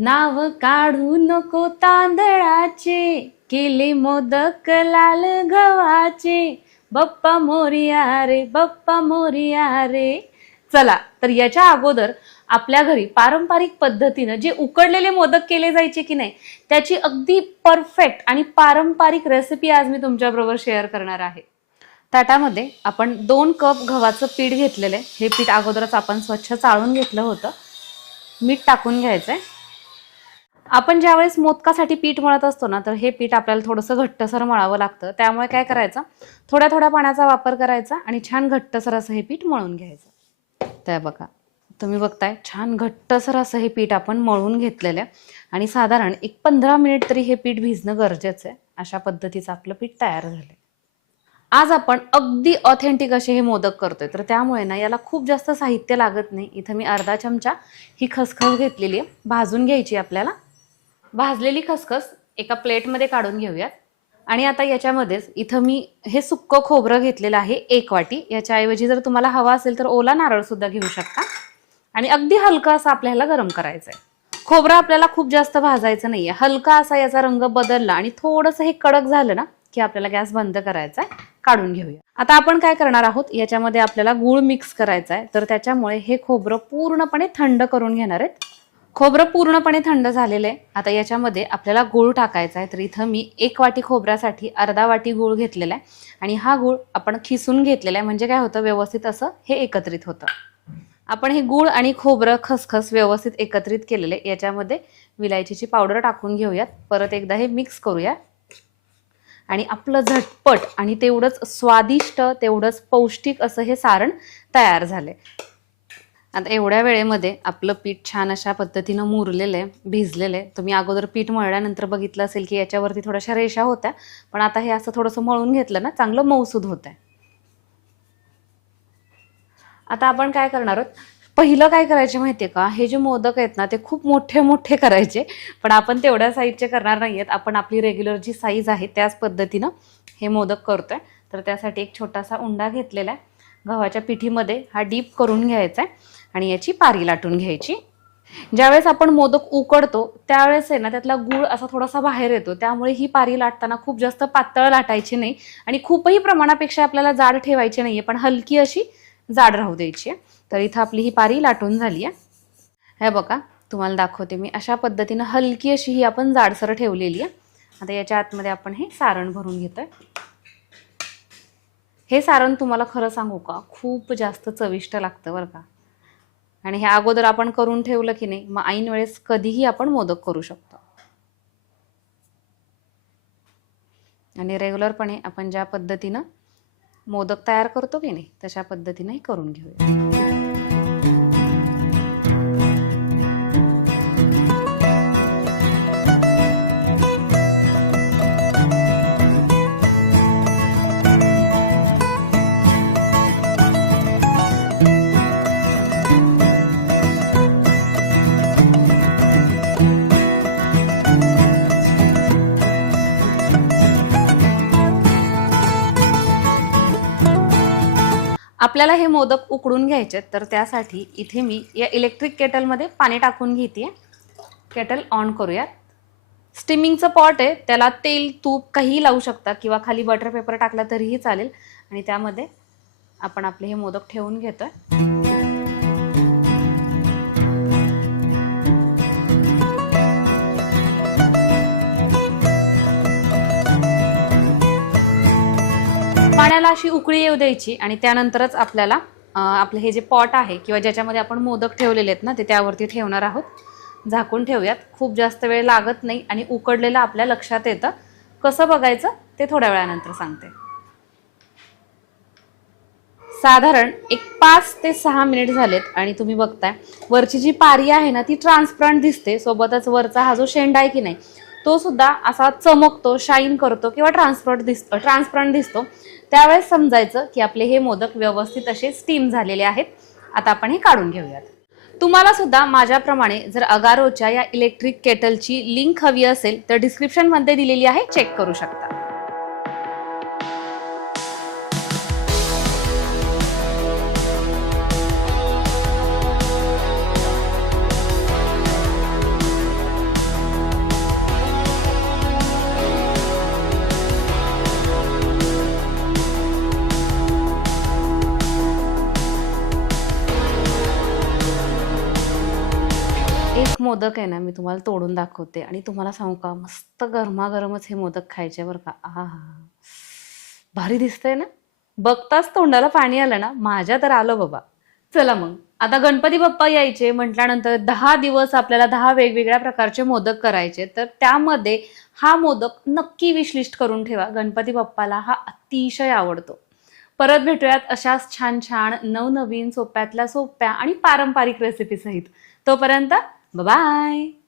नाव काढू नको तांदळाचे, केले मोदक लाल गव्हाचे, बाप्पा मोरया रे, बाप्पा मोरया रे. चला तर याच्या अगोदर आपल्या घरी पारंपरिक पद्धतीनं जे उकडलेले मोदक केले जायचे की नाही, त्याची अगदी परफेक्ट आणि पारंपरिक रेसिपी आज मी तुमच्याबरोबर शेअर करणार आहे. ताटामध्ये आपण 2 कप गव्हाचं पीठ घेतलेलं आहे. हे पीठ अगोदरच आपण स्वच्छ चाळून घेतलं होतं. मीठ टाकून घ्यायचंय. आपण ज्यावेळेस मोदकासाठी पीठ मळत असतो ना, तर हे पीठ आपल्याला थोडंसं घट्टसर मळावं लागतं. त्यामुळे काय करायचं, थोड्या थोड्या पाण्याचा वापर करायचा आणि छान घट्टसर असं हे पीठ मळून घ्यायचं. त्या बघा, तुम्ही बघताय छान घट्टसर असं हे पीठ आपण मळून घेतलेलं आहे आणि साधारण एक 15 मिनिट तरी हे पीठ भिजणं गरजेचं आहे. अशा पद्धतीचं आपलं पीठ तयार झालंय. आज आपण अगदी ऑथेंटिक असे हे मोदक करतोय, तर त्यामुळे ना याला खूप जास्त साहित्य लागत नाही. इथं मी अर्धा चमचा ही खसखस घेतलेली आहे, भाजून घ्यायची आपल्याला. भाजलेली खसखस एका प्लेटमध्ये काढून घेऊयात. आणि आता याच्यामध्येच इथं मी हे सुक्कं खोबरं घेतलेलं आहे 1 वाटी. याच्याऐवजी जर तुम्हाला हवा असेल तर ओला नारळ सुद्धा घेऊ शकता. आणि अगदी हलका असा आपल्याला गरम करायचं आहे. खोबरं आपल्याला खूप जास्त भाजायचं नाहीये. हलका असा याचा रंग बदलला आणि थोडंसं हे कडक झालं ना की आपल्याला गॅस बंद करायचा आहे. काढून घेऊया. आता आपण काय करणार आहोत, याच्यामध्ये आपल्याला गूळ मिक्स करायचा आहे. तर त्याच्यामुळे हे खोबरं पूर्णपणे थंड करून घेणार आहेत. खोबरं पूर्णपणे थंड झालेलं आहे. आता याच्यामध्ये आपल्याला गूळ टाकायचा आहे. तर इथं मी 1 वाटी खोबऱ्यासाठी अर्धा वाटी गूळ घेतलेला आहे आणि हा गूळ आपण खिसून घेतलेला आहे. म्हणजे काय होतं, व्यवस्थित असं हे एकत्रित होतं. आपण हे गूळ आणि खोबरं खसखस व्यवस्थित एकत्रित केलेले. याच्यामध्ये विलायचीची पावडर टाकून घेऊयात. परत एकदा हे मिक्स करूया आणि आपलं झटपट आणि तेवढंच स्वादिष्ट, तेवढंच पौष्टिक असं हे सारण तयार झालंय. आता एवढ्या वेळेमध्ये आपलं पीठ छान अशा पद्धतीनं मुरलेलं आहे, भिजलेलं आहे. तुम्ही अगोदर पीठ मळल्यानंतर बघितलं असेल की याच्यावरती थोड्याशा रेषा होत्या, पण आता हे असं थोडंसं मळून घेतलं ना, चांगलं मऊसूद होत आहे. आता आपण काय करणार आहोत, पहिलं काय करायचे माहितीये का, हे जे मोदक आहेत ना ते खूप मोठे मोठे करायचे, पण आपण तेवढ्या साईजचे करणार नाहीयेत. आपण आपली रेग्युलर जी साईज आहे त्याच पद्धतीनं हे मोदक करतोय. तर त्यासाठी एक छोटासा उंडा घेतलेला आहे. गव्हाच्या पिठीमध्ये हा डीप करून घ्यायचा आहे आणि याची पारी लाटून घ्यायची. ज्यावेळेस आपण मोदक उकडतो त्यावेळेस आहे ना त्यातला गूळ असा थोडासा बाहेर येतो. त्यामुळे ही पारी लाटताना खूप जास्त पातळ लाटायची नाही आणि खूपही प्रमाणापेक्षा आपल्याला जाड ठेवायची नाहीये, पण हलकी अशी जाड राहू द्यायची आहे. तर इथं आपली ही पारी लाटून झाली आहे. हे बघा, तुम्हाला दाखवते मी. अशा पद्धतीनं हलकी अशी ही आपण जाडसर ठेवलेली आहे. आता याच्या आतमध्ये आपण हे सारण भरून घेतोय. हे सारण तुम्हाला खरं सांगू का, खूप जास्त चविष्ट लागतं बरं का. आणि हे अगोदर आपण करून ठेवलं की नाही, मग ऐन वेळेस कधीही आपण मोदक करू शकतो. आणि रेग्युलरपणे आपण ज्या पद्धतीनं मोदक तयार करतो की नाही, तशा पद्धतीने करून घेऊया. आपल्याला हे मोदक उकडून घ्यायचे, तर त्यासाठी इथे मी या इलेक्ट्रिक केटलमध्ये पाणी टाकून घेते. केटल ऑन करूयात. स्टीमिंगचं पॉट आहे, त्याला तेल तूप काहीही लावू शकता किंवा खाली बटर पेपर टाकला तरीही चालेल. आणि त्यामध्ये आपण आपले हे मोदक ठेवून घेतोय. पाण्याला अशी उकळी येऊ द्यायची आणि त्यानंतरच आपल्याला आपलं हे जे पॉट आहे किंवा ज्याच्यामध्ये आपण मोदक ठेवलेले आहेत ना, ते त्यावरती ठेवणार आहोत. झाकून ठेवूयात. खूप जास्त वेळ लागत नाही आणि उकडलेलं आपल्या लक्षात येतं. कसं बघायचं ते थोड्या वेळानंतर सांगते. साधारण एक 5 ते 6 मिनिट झालेत आणि तुम्ही बघताय वरची जी पारी आहे ना ती ट्रान्सपरंट दिसते. सोबतच वरचा हा जो शेंडा आहे की नाही, तो सुद्धा असा चमकतो, शाईन करतो किंवा ट्रान्सपरंट दिसतो. त्यावेळेस समजायचं की आपले हे मोदक व्यवस्थित असे स्टीम झालेले आहेत. आता आपण हे काढून घेऊयात. तुम्हाला सुद्धा माझ्याप्रमाणे जर अगारोच्या या इलेक्ट्रिक केटलची लिंक हवी असेल तर डिस्क्रिप्शनमध्ये दिलेली आहे, चेक करू शकता. एक मोदक आहे ना, मी तुम्हाला तोडून दाखवते आणि तुम्हाला सांगू का, मस्त गरमागरमच हे मोदक खायचे बरं का. आहा, भारी दिसतंय ना. बघताच तोंडाला पाणी आलं ना, माझ्या तर आलं बाबा. चला मग, आता गणपती बाप्पा यायचे म्हटल्यानंतर 10 दिवस आपल्याला 10 वेगवेगळ्या प्रकारचे मोदक करायचे. तर त्यामध्ये हा मोदक नक्की विश लिस्ट करून ठेवा. गणपती बाप्पाला हा अतिशय आवडतो. परत भेटूयात अशाच छान छान नवनवीन सोप्यातल्या सोप्या आणि पारंपरिक रेसिपी सहित. तोपर्यंत बाय.